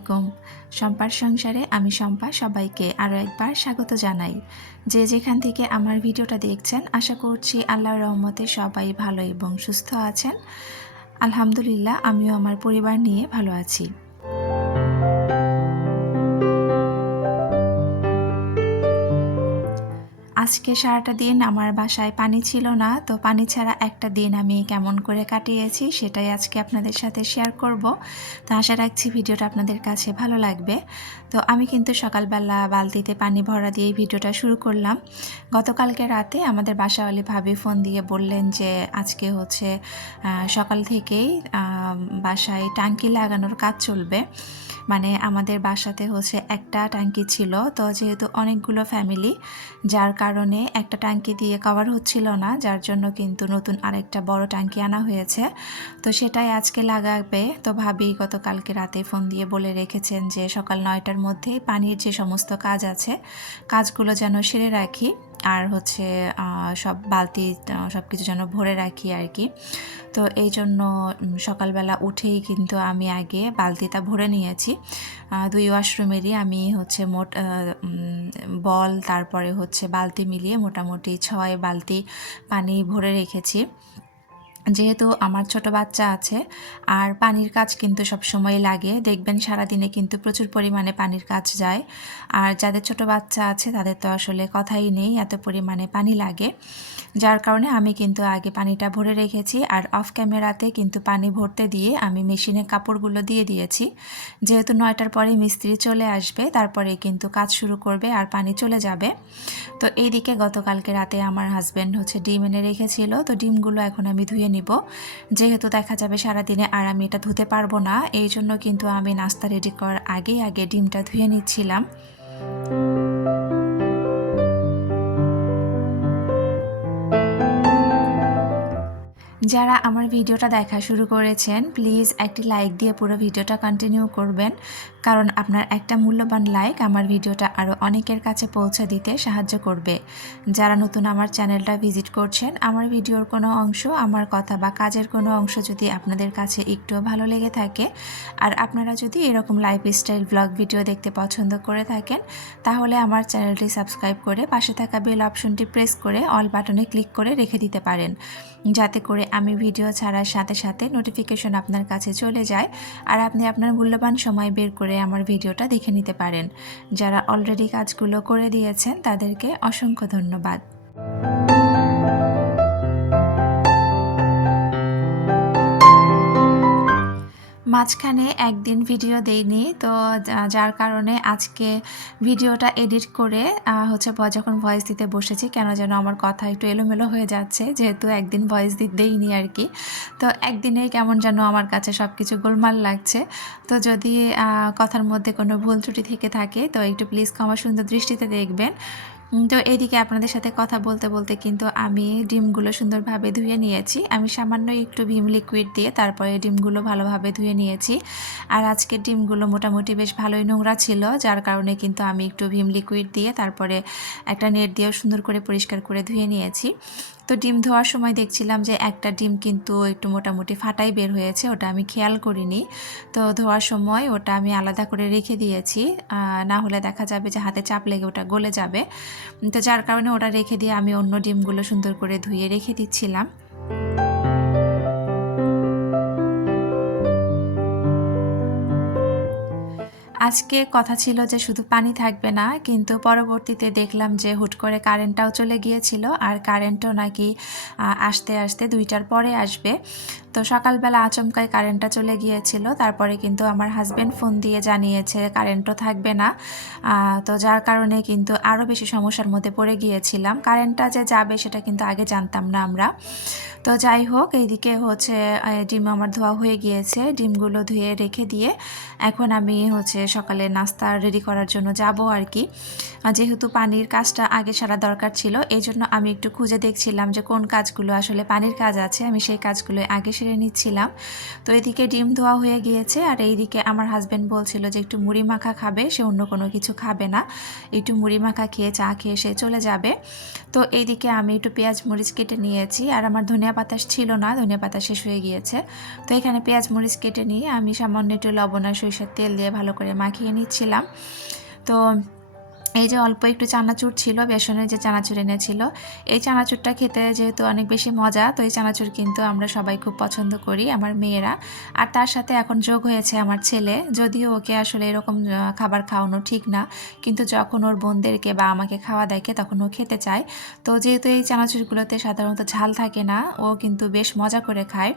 আলাইকুম। শম্পার সংসারে আমি শম্পা সবাইকে আরও একবার স্বাগত জানাই। যে যেখান থেকে আমার ভিডিওটা দেখছেন আশা করছি আল্লাহর রহমতে সবাই ভালো এবং সুস্থ আছেন। আলহামদুলিল্লাহ আমিও আমার পরিবার নিয়ে ভালো আছি। আজকে সারাটা দিন আমার বাসায় পানি ছিল না, তো পানি ছাড়া একটা দিন আমি কেমন করে কাটিয়েছি সেটাই আজকে আপনাদের সাথে শেয়ার করব। তো আশা রাখছি ভিডিওটা আপনাদের কাছে ভালো লাগবে। তো আমি কিন্তু সকালবেলা বালতিতে পানি ভরা দিয়েই ভিডিওটা শুরু করলাম। গতকালকে রাতে আমাদের বাসাওয়ালি ভাবি ফোন দিয়ে বললেন যে আজকে হচ্ছে সকাল থেকেই বাসায় ট্যাঙ্কি লাগানোর কাজ চলবে। মানে আমাদের বাসাতে হচ্ছে একটা ট্যাঙ্কি ছিল, তো যেহেতু অনেকগুলো ফ্যামিলি যার কারণে একটা ট্যাঙ্কি দিয়ে কভার হচ্ছিল না, যার জন্য কিন্তু নতুন আরেকটা বড় ট্যাঙ্কি আনা হয়েছে। তো সেটাই আজকে লাগাবে। তো ভাবি গতকালকে রাতে ফোন দিয়ে বলে রেখেছেন যে সকাল 9টার মধ্যেই পানির যে সমস্ত কাজ আছে কাজগুলো যেন সেরে রাখি, আর হচ্ছে সব বালতি সব কিছু যেন ভরে রাখি আর কি। তো এই জন্য সকালবেলা উঠেই কিন্তু আমি আগে বালতিটা ভরে নিয়েছি। 2 ওয়াশরুমেরই আমি হচ্ছে মোট বল তারপরে হচ্ছে বালতি মিলিয়ে মোটামুটি 6 বালতি পানি ভরে রেখেছি। যেহেতু আমার ছোট বাচ্চা আছে আর পানির কাজ কিন্তু সব সময় লাগে, দেখবেন সারাদিনে কিন্তু প্রচুর পরিমাণে পানির কাজ যায়। আর যাদের ছোট বাচ্চা আছে তাদের তো আসলে কথাই নেই, এত পরিমাণে পানি লাগে। যার কারণে আমি কিন্তু আগে পানিটা ভরে রেখেছি, আর অফ ক্যামেরাতে কিন্তু পানি ভরতে দিয়ে আমি মেশিনে কাপড়গুলো দিয়ে দিয়েছি। যেহেতু 9টার পরে মিস্ত্রি চলে আসবে, তারপরে কিন্তু কাজ শুরু করবে আর পানি চলে যাবে। তো এইদিকে গতকালকে রাতে আমার হাজব্যান্ড হচ্ছে ডিম এনে রেখেছিল, তো ডিমগুলো এখন আমি ধুয়ে নিব। যেহেতু দেখা যাবে সারাদিনে আর আমি এটা ধুতে পারবো না, এই জন্য কিন্তু আমি নাস্তা রেডি করার আগে ডিমটা ধুয়ে নিচ্ছিলাম। যারা আমার ভিডিওটা দেখা শুরু করেছেন প্লিজ একটি লাইক দিয়ে পুরো ভিডিওটা কন্টিনিউ করবেন, কারণ আপনার একটা মূল্যবান লাইক আমার ভিডিওটা আরও অনেকের কাছে পৌঁছে দিতে সাহায্য করবে। যারা নতুন আমার চ্যানেলটা ভিজিট করছেন, আমার ভিডিওর কোনো অংশ, আমার কথা বা কাজের কোনো অংশ যদি আপনাদের কাছে একটুও ভালো লেগে থাকে, আর আপনারা যদি এরকম লাইফস্টাইল ব্লগ ভিডিও দেখতে পছন্দ করে থাকেন, তাহলে আমার চ্যানেলটি সাবস্ক্রাইব করে পাশে থাকা বেল অপশনটি প্রেস করে অল বাটনে ক্লিক করে রেখে দিতে পারেন, যাতে করে আমি ভিডিও ছাড়ার সাথে সাথে নোটিফিকেশন আপনার কাছে চলে যায় আর আপনি আপনার মূল্যবান সময় বের করে আমার ভিডিওটা দেখে নিতে পারেন। যারা অলরেডি কাজগুলো করে দিয়েছেন তাদেরকে অসংখ্য ধন্যবাদ। মাঝখানে একদিন ভিডিও দেইনি, তো যার কারণে আজকে ভিডিওটা এডিট করে হচ্ছে যখন ভয়েস দিতে বসেছি কেন যেন আমার কথা একটু এলোমেলো হয়ে যাচ্ছে, যেহেতু একদিন ভয়েস দেইনি আর কি। তো একদিনেই কেমন যেন আমার কাছে সব কিছু গোলমাল লাগছে। তো যদি কথার মধ্যে কোনো ভুল ত্রুটি থেকে থাকে তো একটু প্লিজ ক্ষমা সুন্দর দৃষ্টিতে দেখবেন। তো এদিকে আপনাদের সাথে কথা বলতে বলতে কিন্তু আমি ডিমগুলো সুন্দরভাবে ধুয়ে নিয়েছি। আমি সামান্য একটু ভিম লিকুইড দিয়ে তারপরে ডিমগুলো ভালোভাবে ধুয়ে নিয়েছি। আর আজকের ডিমগুলো মোটামুটি বেশ ভালোই নোংরা ছিল, যার কারণে কিন্তু আমি একটু ভিম লিকুইড দিয়ে তারপরে একটা নেট দিয়েও সুন্দর করে পরিষ্কার করে ধুয়ে নিয়েছি। তো ডিম ধোয়ার সময় দেখছিলাম যে একটা ডিম কিন্তু একটু মোটামুটি ফাটাই বের হয়েছে, ওটা আমি খেয়াল করিনি। তো ধোয়ার সময় ওটা আমি আলাদা করে রেখে দিয়েছি, না হলে দেখা যাবে যে হাতে চাপ লেগে ওটা গলে যাবে। তো যার কারণে ওটা রেখে দিয়ে আমি অন্য ডিমগুলো সুন্দর করে ধুয়ে রেখে দিচ্ছিলাম। আজকে কথা ছিল যে শুধু পানি থাকবে না, কিন্তু পরবর্তীতে দেখলাম যে হুট করে কারেন্টটাও চলে গিয়েছিল, আর কারেন্টও নাকি আসতে আসতে 2টার পরে আসবে। তো সকালবেলা আচমকাই কারেন্টটা চলে গিয়েছিল, তারপরে কিন্তু আমার হাজব্যান্ড ফোন দিয়ে জানিয়েছে কারেন্টও থাকবে না। তো যার কারণে কিন্তু আরও বেশি সমস্যার মধ্যে পড়ে গিয়েছিলাম। কারেন্টটা যে যাবে সেটা কিন্তু আগে জানতাম না আমরা। তো যাই হোক, এইদিকে হচ্ছে ডিম আমার ধোয়া হয়ে গিয়েছে, ডিমগুলো ধুয়ে রেখে দিয়ে এখন আমি হচ্ছে সকালে নাস্তা রেডি করার জন্য যাব আর কি। যেহেতু পানির কাজটা আগে সারা দরকার ছিল, এই জন্য আমি একটু খুঁজে দেখছিলাম যে কোন কাজগুলো আসলে পানির কাজ আছে, আমি সেই কাজগুলো আগে সেরে নিচ্ছিলাম। তো এদিকে ডিম ধোয়া হয়ে গিয়েছে আর এইদিকে আমার হাজব্যান্ড বলছিল যে একটু মুড়ি মাখা খাবে, সে অন্য কোনো কিছু খাবে না, একটু মুড়ি মাখা খেয়ে চা খেয়ে সে চলে যাবে। তো এইদিকে আমি একটু পেঁয়াজ মরিচ কেটে নিয়েছি আর আমার ধনিয়া পাতা ছিল না, ধনিয়া পাতা শেষ হয়ে গিয়েছে। তো এখানে পেঁয়াজ মরিচ কেটে নিয়ে আমি সামান্য একটু লবণ আর সরিষার তেল দিয়ে ভালো করে মাখিয়ে নিচ্ছিলাম। তো এই যে অল্প একটু চানাচুর ছিল, বেসনের যে চানাচুর এনেছিল, এই চানাচুরটা খেতে যেহেতু অনেক বেশি মজা, তো এই চানাচুর কিন্তু আমরা সবাই খুব পছন্দ করি, আমার মেয়েরা। আর তার সাথে এখন যোগ হয়েছে আমার ছেলে, যদিও ওকে আসলে এরকম খাবার খাওয়ানো ঠিক না, কিন্তু যখন ওর বোনদেরকে বা আমাকে খাওয়া দেখে তখন ও খেতে চায়। তো যেহেতু এই চানাচুরগুলোতে সাধারণত ঝাল থাকে না, ও কিন্তু বেশ মজা করে খায়।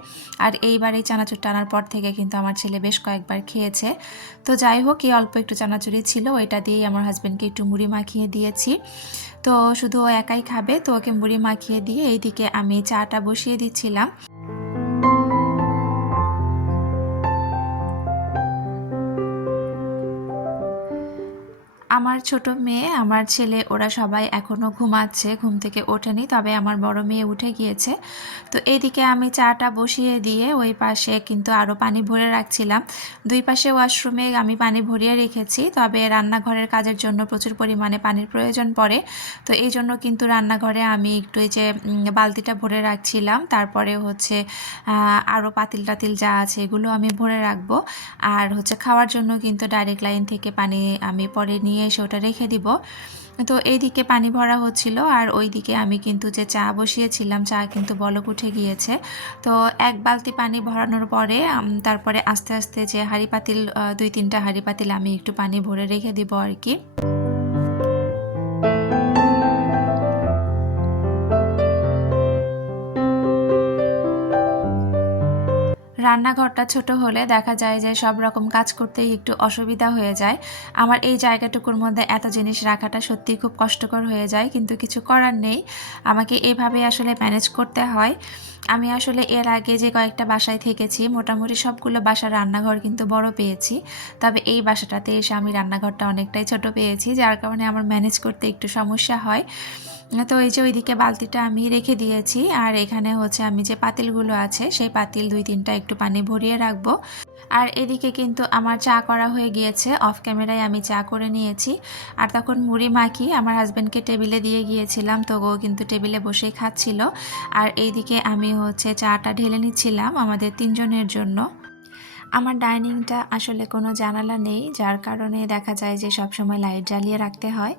আর এইবার এই চানাচুরটা আনার পর থেকে কিন্তু আমার ছেলে বেশ কয়েকবার খেয়েছে। তো যাই হোক, এই অল্প একটু চানাচুরি ছিল, ওইটা দিয়েই আমার হাজব্যান্ডকে একটু মুড়ি মাখিয়ে দিয়েছি। তো শুধু ও একাই খাবে, তো ওকে মুড়ি মাখিয়ে দিয়ে এইদিকে আমি চাটা বসিয়ে দিচ্ছিলাম। আমার ছোট মেয়ে, আমার ছেলে, ওরা সবাই এখনও ঘুমাচ্ছে, ঘুম থেকে ওঠেনি, তবে আমার বড় মেয়ে উঠে গিয়েছে। তো এইদিকে আমি চাটা বসিয়ে দিয়ে ওই পাশে কিন্তু আরও পানি ভরে রাখছিলাম। দুই পাশে ওয়াশরুমে আমি পানি ভরিয়ে রেখেছি, তবে রান্নাঘরের কাজের জন্য প্রচুর পরিমাণে পানির প্রয়োজন পড়ে। তো এই জন্য কিন্তু রান্নাঘরে আমি একটু এই যে বালতিটা ভরে রাখছিলাম, তারপরে হচ্ছে আরও পাতিল টাতিল যা আছে এগুলো আমি ভরে রাখবো। আর হচ্ছে খাওয়ার জন্য কিন্তু ডাইরেক্ট লাইন থেকে পানি আমি পরে নিয়ে এসে ওটা রেখে দিব। তো এইদিকে পানি ভরা হচ্ছিল আর ওইদিকে আমি কিন্তু যে চা বসিয়েছিলাম, চা কিন্তু বলক উঠে গিয়েছে। তো এক বালতি পানি ভরানোর পরে তারপরে আস্তে আস্তে যে হাঁড়ি পাতিল, 2-3টা হাঁড়ি পাতিল আমি একটু পানি ভরে রেখে দিব আর কি। রান্নাঘরটা ছোট হলে দেখা যায় যে সব রকম কাজ করতেই একটু অসুবিধা হয়ে যায়। আমার এই জায়গাটুকুর মধ্যে এত জিনিস রাখাটা সত্যিই খুব কষ্টকর হয়ে যায়, কিন্তু কিছু করার নেই, আমাকে এভাবে আসলে ম্যানেজ করতে হয়। আমি আসলে এর আগে যে কয়েকটা বাসায় থেকেছি, মোটামুটি সবগুলো বাসার রান্নাঘর কিন্তু বড় পেয়েছি, তবে এই বাসাটাতে এসে আমি রান্নাঘরটা অনেকটাই ছোট পেয়েছি, যার কারণে আমার ম্যানেজ করতে একটু সমস্যা হয়। তো এই যে ওইদিকে বালতিটা আমি রেখে দিয়েছি আর এখানে হচ্ছে আমি যে পাতিলগুলো আছে সেই পাতিল 2-3টা একটু পানি ভরিয়ে রাখবো। আর এদিকে কিন্তু আমার চা করা হয়ে গিয়েছে, অফ ক্যামেরায় আমি চা করে নিয়েছি। আর তখন মুড়ি মাখি আমার হাজব্যান্ডকে টেবিলে দিয়ে গিয়েছিলাম, তো ও কিন্তু টেবিলে বসেই খাচ্ছিল। আর এইদিকে আমি হচ্ছে চাটা ঢেলে নিচ্ছিলাম আমাদের 3 জনের জন্য। আমার ডাইনিংটা আসলে কোনো জানালা নেই, যার কারণে দেখা যায় যে সবসময় লাইট জ্বালিয়ে রাখতে হয়।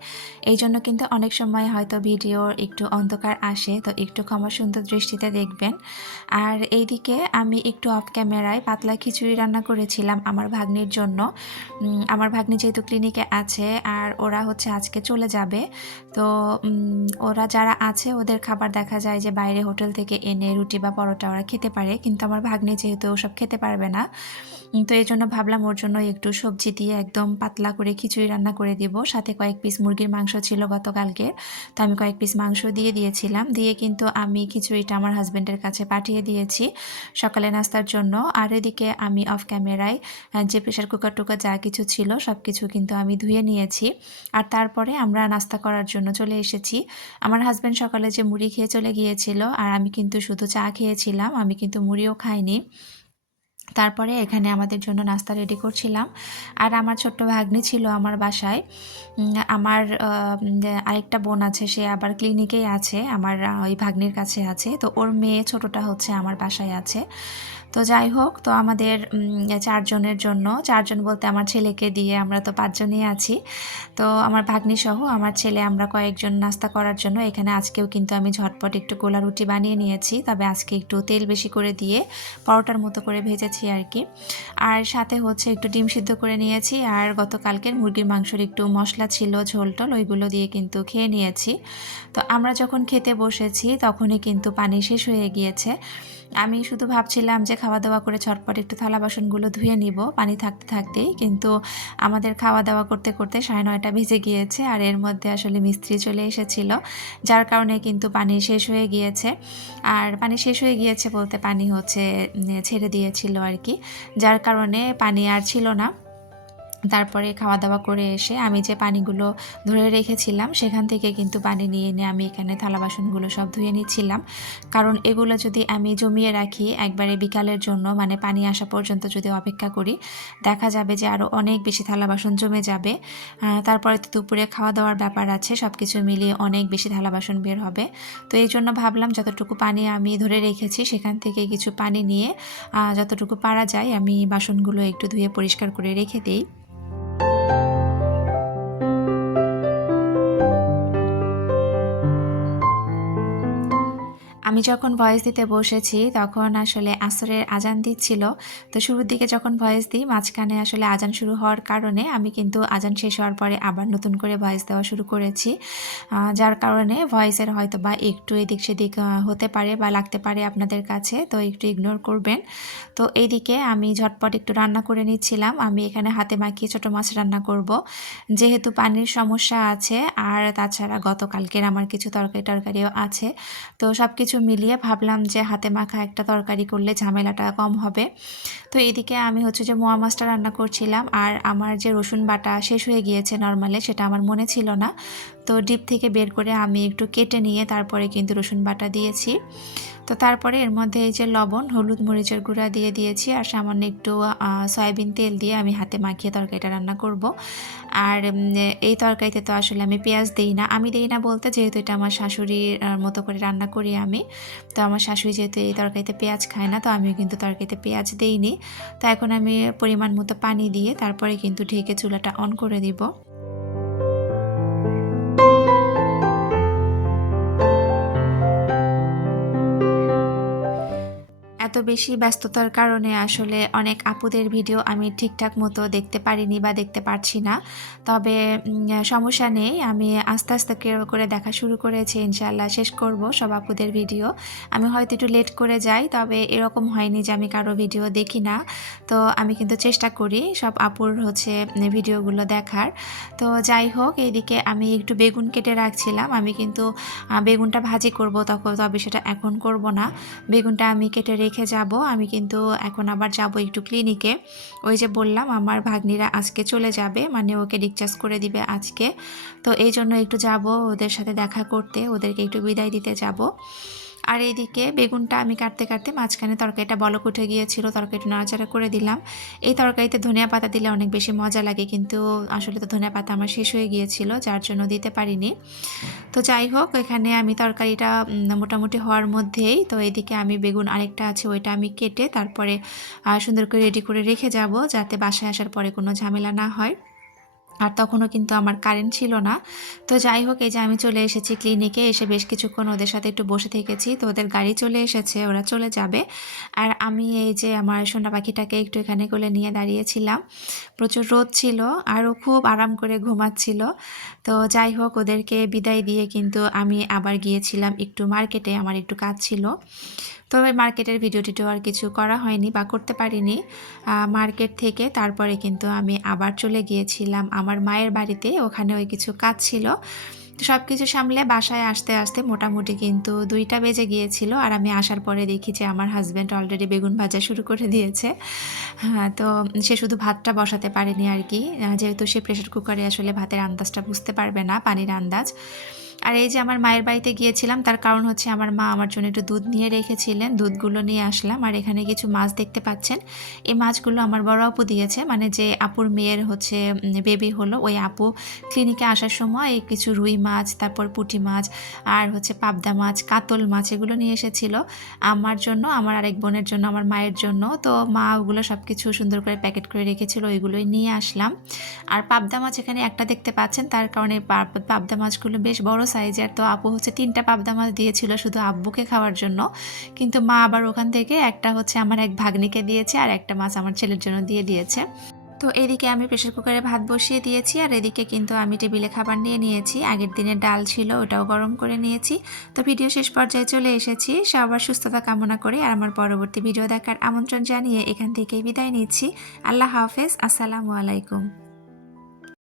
এই জন্য কিন্তু অনেক সময় হয়তো ভিডিওর একটু অন্ধকার আসে, তো একটু ক্ষমা সুন্দর দৃষ্টিতে দেখবেন। আর এইদিকে আমি একটু অফ ক্যামেরায় পাতলা খিচুড়ি রান্না করেছিলাম আমার ভাগ্নির জন্য। আমার ভাগ্নি যেহেতু ক্লিনিকে আছে আর ওরা হচ্ছে আজকে চলে যাবে, তো ওরা যারা আছে ওদের খাবার দেখা যায় যে বাইরে হোটেল থেকে এনে রুটি বা পরোটা ওরা খেতে পারে, কিন্তু আমার ভাগ্নি যেহেতু ওসব খেতে পারবে না, তো এই জন্য ভাবলাম ওর জন্য একটু সবজি দিয়ে একদম পাতলা করে খিচুড়ি রান্না করে দিব। সাথে কয়েক পিস মুরগির মাংস ছিল গতকালকে, তো আমি কয়েক পিস মাংস দিয়ে দিয়েছিলাম, দিয়ে কিন্তু আমি খিচুড়িটা আমার হাজব্যান্ডের কাছে পাঠিয়ে দিয়েছি সকালে নাস্তার জন্য। আর এদিকে আমি অফ ক্যামেরায় যে প্রেশার কুকার টুকার যা কিছু ছিল সব কিছু কিন্তু আমি ধুয়ে নিয়েছি। আর তারপরে আমরা নাস্তা করার জন্য চলে এসেছি। আমার হাজব্যান্ড সকালে যে মুড়ি খেয়ে চলে গিয়েছিল আর আমি কিন্তু শুধু চা খেয়েছিলাম, আমি কিন্তু মুড়িও খাইনি। তারপরে এখানে আমাদের জন্য নাস্তা রেডি করছিলাম। আর আমার ছোট্ট ভাগ্নি ছিল আমার বাসায়। আমার আরেকটা বোন আছে, সে আবার ক্লিনিকেই আছে, আমার ওই ভাগ্নির কাছে আছে, তো ওর মেয়ে ছোটটা হচ্ছে আমার বাসায় আছে। তো যাই হোক, তো আমাদের 4 জনের জন্য, 4 জন বলতে আমার ছেলেকে দিয়ে আমরা তো 5 জনই আছি। তো আমার ভাগ্নি সহ আমার ছেলে আমরা কয়েকজন নাস্তা করার জন্য এখানে আজকেও কিন্তু আমি ঝটপট একটু গোলা রুটি বানিয়ে নিয়েছি, তবে আজকে একটু তেল বেশি করে দিয়ে পরোটার মতো করে ভেজেছি আর কি। আর সাথে হচ্ছে একটু ডিম সিদ্ধ করে নিয়েছি আর গতকালকের মুরগির মাংসের একটু মশলা ছিল, ঝোল টোল ওইগুলো দিয়ে কিন্তু খেয়ে নিয়েছি। তো আমরা যখন খেতে বসেছি তখনই কিন্তু পানি শেষ হয়ে গিয়েছে। আমি শুধু ভাবছিলাম যে খাওয়া দাওয়া করে ঝটপট একটু থালা বাসনগুলো ধুয়ে নিব পানি থাকতে থাকতেই, কিন্তু আমাদের খাওয়া দাওয়া করতে করতে 9:30 বেজে গিয়েছে আর এর মধ্যে আসলে মিস্ত্রি চলে এসেছিল, যার কারণে কিন্তু পানি শেষ হয়ে গিয়েছে। আর পানি শেষ হয়ে গিয়েছে বলতে পানি হচ্ছে ছেড়ে দিয়েছিল আর কি, যার কারণে পানি আর ছিল না। তারপরে খাওয়া দাওয়া করে এসে আমি যে পানিগুলো ধরে রেখেছিলাম সেখান থেকে কিন্তু পানি নিয়ে এনে আমি এখানে থালা বাসনগুলো সব ধুয়ে নিচ্ছিলাম। কারণ এগুলো যদি আমি জমিয়ে রাখি একবারে বিকালের জন্য, মানে পানি আসা পর্যন্ত যদি অপেক্ষা করি, দেখা যাবে যে আরও অনেক বেশি থালা বাসন জমে যাবে। তারপরে তো দুপুরে খাওয়া দাওয়ার ব্যাপার আছে, সব কিছু মিলিয়ে অনেক বেশি থালা বাসন বের হবে। তো এই জন্য ভাবলাম যতটুকু পানি আমি ধরে রেখেছি সেখান থেকে কিছু পানি নিয়ে যতটুকু পারা যায় আমি বাসনগুলো একটু ধুয়ে পরিষ্কার করে রেখে দিই। আমি যখন ভয়েস দিতে বসেছি তখন আসলে আসরের আজান দিচ্ছিল। তো শুরুর দিকে যখন ভয়েস দিই মাঝখানে আসলে আজান শুরু হওয়ার কারণে আমি কিন্তু আজান শেষ হওয়ার পরে আবার নতুন করে ভয়েস দেওয়া শুরু করেছি। যার কারণে ভয়েসের হয়তো বা একটু এদিক সেদিক হতে পারে বা লাগতে পারে আপনাদের কাছে, তো একটু ইগনোর করবেন। তো এইদিকে আমি ঝটপট একটু রান্না করে নিচ্ছিলাম। আমি এখানে হাতে মাখিয়ে ছোটো মাছ রান্না করব, যেহেতু পানির সমস্যা আছে আর তাছাড়া গতকালকের আমার কিছু তরকারিও আছে। তো সব কিছু মিলিয়ে ভাবলাম যে হাতে মাখা একটা তরকারি করলে ঝামেলাটা কম হবে। তো এদিকে আমি হচ্ছে যে মোয়া মাছটা রান্না করছিলাম, আর আমার যে রসুন বাটা শেষ হয়ে গিয়েছে নরমালে, সেটা আমার মনে ছিল না। তো ডিপ থেকে বের করে আমি একটু কেটে নিয়ে তারপরে কিন্তু রসুন বাটা দিয়েছি। তো তারপরে এর মধ্যে এই যে লবণ, হলুদ, মরিচের গুঁড়া দিয়ে দিয়েছি আর সামান্য একটু সয়াবিন তেল দিয়ে আমি হাতে মাখিয়ে তরকারিটা রান্না করব। আর এই তরকারিতে তো আসলে আমি পেঁয়াজ দিই না। আমি দিই না বলতে, যেহেতু এটা আমার শাশুড়ির মতো করে রান্না করি আমি, তো আমার শাশুড়ি যেহেতু এই তরকারিতে পেঁয়াজ খায় না, তো আমিও কিন্তু তরকারিতে পেঁয়াজ দিইনি। তো এখন আমি পরিমাণ মতো পানি দিয়ে তারপরে কিন্তু ঢেকে চুলাটা অন করে দিব। এত বেশি ব্যস্ততার কারণে আসলে অনেক আপুদের ভিডিও আমি ঠিকঠাক মতো দেখতে পারিনি বা দেখতে পারছি না। তবে সমস্যা নেই, আমি আস্তে আস্তে করে দেখা শুরু করেছি, ইনশাআল্লাহ শেষ করব সব আপুদের ভিডিও। আমি হয়তো একটু লেট করে যাই, তবে এরকম হয়নি যে আমি কারো ভিডিও দেখি না। তো আমি কিন্তু চেষ্টা করি সব আপুর হচ্ছে ভিডিওগুলো দেখার। তো যাই হোক, এইদিকে আমি একটু বেগুন কেটে রাখছিলাম। আমি কিন্তু বেগুনটা ভাজি করব, তবে সেটা এখন করব না। বেগুনটা আমি কেটে রেখে যাব। আমি কিন্তু এখন আবার যাব একটু ক্লিনিকে। ওই যে বললাম আমার ভাগ্নিরা আজকে চলে যাবে, মানে ওকে ডিসচার্জ করে দিবে আজকে। তো এই জন্য একটু যাব ওদের সাথে দেখা করতে, ওদেরকে একটু বিদায় দিতে যাব। আর এইদিকে বেগুনটা আমি কাটতে কাটতে মাঝখানে তরকারিটা বলক উঠে গিয়েছিল, তরকারিটা নাড়াচাড়া করে দিলাম। এই তরকারিতে ধনিয়া পাতা দিলে অনেক বেশি মজা লাগে, কিন্তু আসলে তো ধনিয়া পাতা আমার শেষ হয়ে গিয়েছিল, যার জন্য দিতে পারিনি। তো যাই হোক, এখানে আমি তরকারিটা মোটামুটি হওয়ার মধ্যেই, তো এদিকে আমি বেগুন আরেকটা আছে ওইটা আমি কেটে তারপরে সুন্দর করে রেডি করে রেখে যাব, যাতে বাসায় আসার পরে কোনো ঝামেলা না হয়। আর তখনও কিন্তু আমার কারেন্ট ছিল না। তো যাই হোক, এই যে আমি চলে এসেছি ক্লিনিকে, এসে বেশ কিছুক্ষণ ওদের সাথে একটু বসে থেকেছি। তো ওদের গাড়ি চলে এসেছে, ওরা চলে যাবে। আর আমি এই যে আমার সোনা পাখিটাকে একটু এখানে কোলে নিয়ে দাঁড়িয়েছিলাম। প্রচুর রোদ ছিল আর ও খুব আরাম করে ঘুমাচ্ছিল। তো যাই হোক, ওদেরকে বিদায় দিয়ে কিন্তু আমি আবার গিয়েছিলাম একটু মার্কেটে, আমার একটু কাজ ছিল। তবে মার্কেটের ভিডিও টিডিও আর কিছু করা হয়নি বা করতে পারিনি। মার্কেট থেকে তারপরে কিন্তু আমি আবার চলে গিয়েছিলাম আমার মায়ের বাড়িতে, ওখানে ওই কিছু কাজ ছিল। তো সব কিছু সামলে বাসায় আসতে আসতে মোটামুটি কিন্তু 2টা বেজে গিয়েছিল। আর আমি আসার পরে দেখি যে আমার হাজব্যান্ড অলরেডি বেগুন ভাজা শুরু করে দিয়েছে। হ্যাঁ, তো সে শুধু ভাতটা বসাতে পারেনি আর কি, যেহেতু সে প্রেসার কুকারে আসলে ভাতের আন্দাজটা বুঝতে পারবে না, পানির আন্দাজ। আর এই যে আমার মায়ের বাড়িতে গিয়েছিলাম, তার কারণ হচ্ছে আমার মা আমার জন্য একটু দুধ নিয়ে রেখেছিলেন, দুধগুলো নিয়ে আসলাম। আর এখানে কিছু মাছ দেখতে পাচ্ছেন, এই মাছগুলো আমার বড় আপু দিয়েছে, মানে যে আপুর মেয়ের হচ্ছে বেবি হলো, ওই আপু ক্লিনিকে আসার সময় এই কিছু রুই মাছ, তারপর পুঁটি মাছ আর হচ্ছে পাবদা মাছ, কাতল মাছ এগুলো নিয়ে এসেছিল আমার জন্য, আমার আরেক বোনের জন্য, আমার মায়ের জন্য। তো মা ওগুলো সব কিছু সুন্দর করে প্যাকেট করে রেখেছিল, ওইগুলোই নিয়ে আসলাম। আর পাবদা মাছ এখানে একটা দেখতে পাচ্ছেন, তার কারণে পাবদা মাছগুলো বেশ বড় সাইজের। তো আপু হচ্ছে 3টা পাবদা মাছ দিয়েছিল শুধু আব্বুকে খাওয়ার জন্য, কিন্তু মা আবার ওখান থেকে একটা হচ্ছে আমার এক ভাগ্নিকে দিয়েছে আর একটা মাছ আমার ছেলের জন্য দিয়ে দিয়েছে। তো এদিকে আমি প্রেসার কুকারে ভাত বসিয়ে দিয়েছি, আর এদিকে কিন্তু আমি টেবিলে খাবার নিয়ে নিয়েছি। আগের দিনের ডাল ছিল, ওটাও গরম করে নিয়েছি। তো ভিডিও শেষ পর্যায়ে চলে এসেছি, সবার সুস্থতা কামনা করে আর আমার পরবর্তী ভিডিও দেখার আমন্ত্রণ জানিয়ে এখান থেকেই বিদায় নিচ্ছি। আল্লাহ হাফেজ, আসসালামু আলাইকুম।